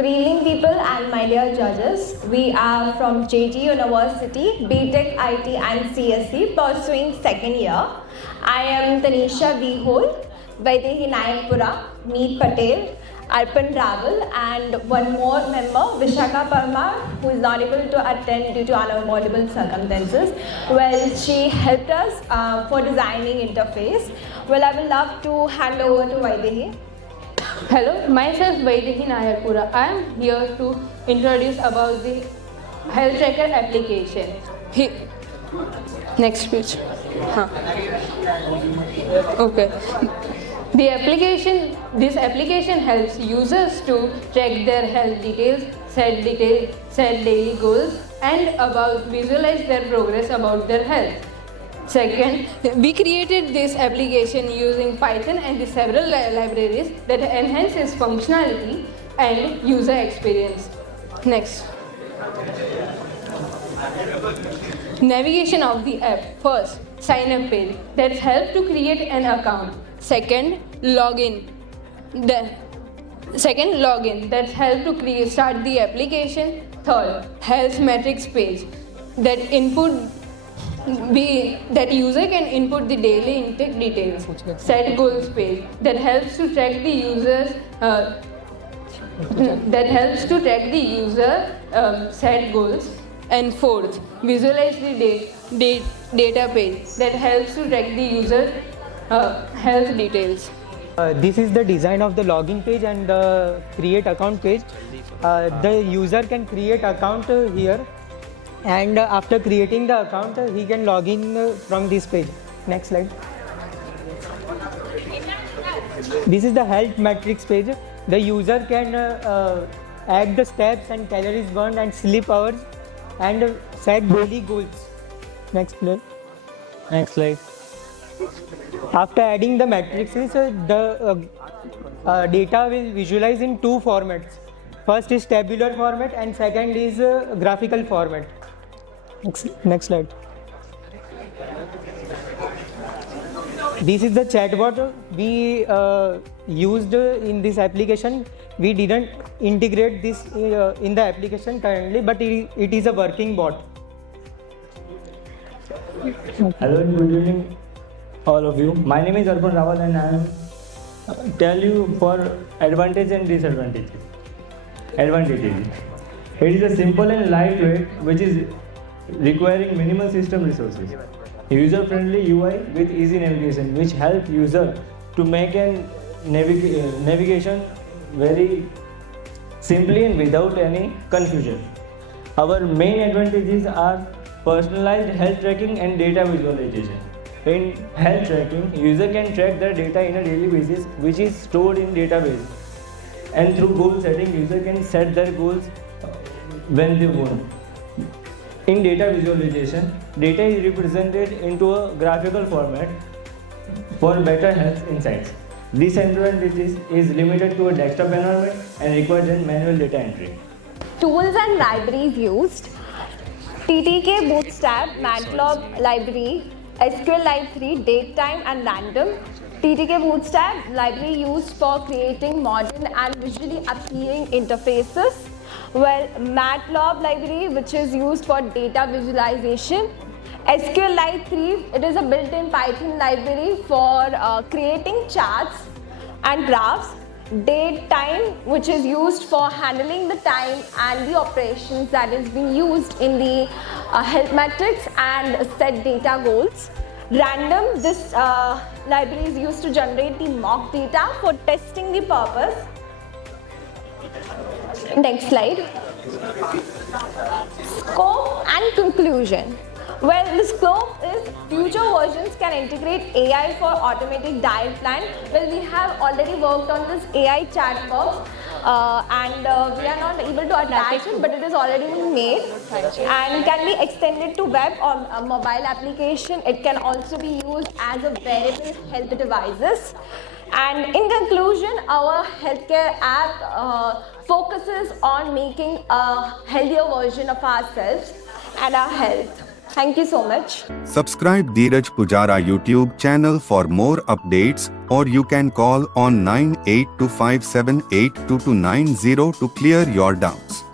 Good evening, people, and my dear judges. We are from JT University, BTech, IT, and CSC, pursuing second year. I am Tanisha Vihol, Vaidehi Nayakpura, Meet Patel, Arpan Raval, and one more member, Vishaka Parmar, who is not able to attend due to unavoidable circumstances. Well, she helped us for designing interface. Well, I would love to hand over to Vaidehi. Hello, myself Vaidehi Nayakpura. I am here to introduce about the health tracker application. Next page. Okay. This application helps users to track their health details, set daily goals, and visualize their progress about their health. Second, we created this application using Python and the several libraries that enhance its functionality and user experience. Next. Navigation of the app. First, sign up page that helps to create an account. Second, login. That helps to start the application. Third, health metrics page that user can input the daily intake details. Set goals page that helps to track the user set goals. And fourth, visualize the data page that helps to track the user health details. This is the design of the login page and the create account page. The user can create account here, and after creating the account he can log in from this page. Next slide. This is the health metrics page. The user can add the steps and calories burned and sleep hours and set daily goals. Next slide. After adding the matrices, the data will visualize in two formats. First is tabular format and second is graphical format. Next slide. This is the chatbot we used in this application. We didn't integrate this in the application currently, but it is a working bot. Hello, good evening all of you. My name is Arpan Raval and I am tell you for advantage and disadvantages. Advantages. It is a simple and lightweight, which is requiring minimal system resources. User-friendly UI with easy navigation, which help user to make navigation very simply and without any confusion. Our main advantages are personalized health tracking and data visualization. In health tracking, user can track their data in a daily basis, which is stored in database. And through goal setting, user can set their goals when they want. In data visualization, data is represented into a graphical format for better health insights. Disadvantages is limited to a desktop environment and requires manual data entry. Tools and libraries used: TTK Bootstrap, MATLAB library, SQLite 3, datetime and random. TTK Bootstrap library used for creating modern and visually appealing interfaces. Well, MATLAB library, which is used for data visualization. SQLite 3, it is a built-in Python library for creating charts and graphs. Datetime, which is used for handling the time and the operations that is being used in the health metrics and set data goals. Random, this library is used to generate the mock data for testing the purpose. Next slide. Scope and conclusion. Well, the scope is future versions can integrate AI for automatic diet plan. Well, we have already worked on this AI chat box and we are not able to attach it, but it is already been made and can be extended to web or a mobile application. It can also be used as a wearable health devices. And in conclusion, our healthcare app focuses on making a healthier version of ourselves and our health. Thank you so much. Subscribe Dhiraj Poojara YouTube channel for more updates, or you can call on 9825782290 to clear your doubts.